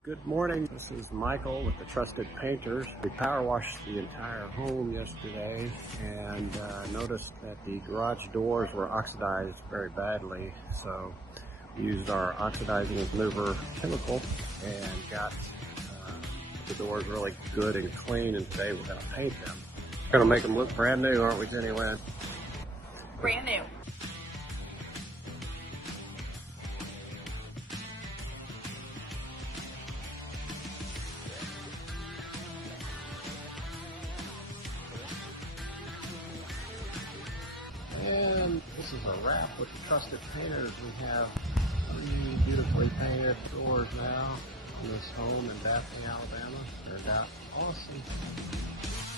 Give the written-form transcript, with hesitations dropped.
Good morning, this is Michael with the Trusted Painters. We power washed the entire home yesterday and noticed that the garage doors were oxidized very badly. So we used our oxidizing remover chemical and got the doors really good and clean, and today we're going to paint them. We're going to make them look brand new, aren't we, Jenny Lynn? Brand new. And this is a wrap with the Trusted Painters. We have 3 beautifully painted doors now in this home in Daphne, Alabama. Turned out awesome.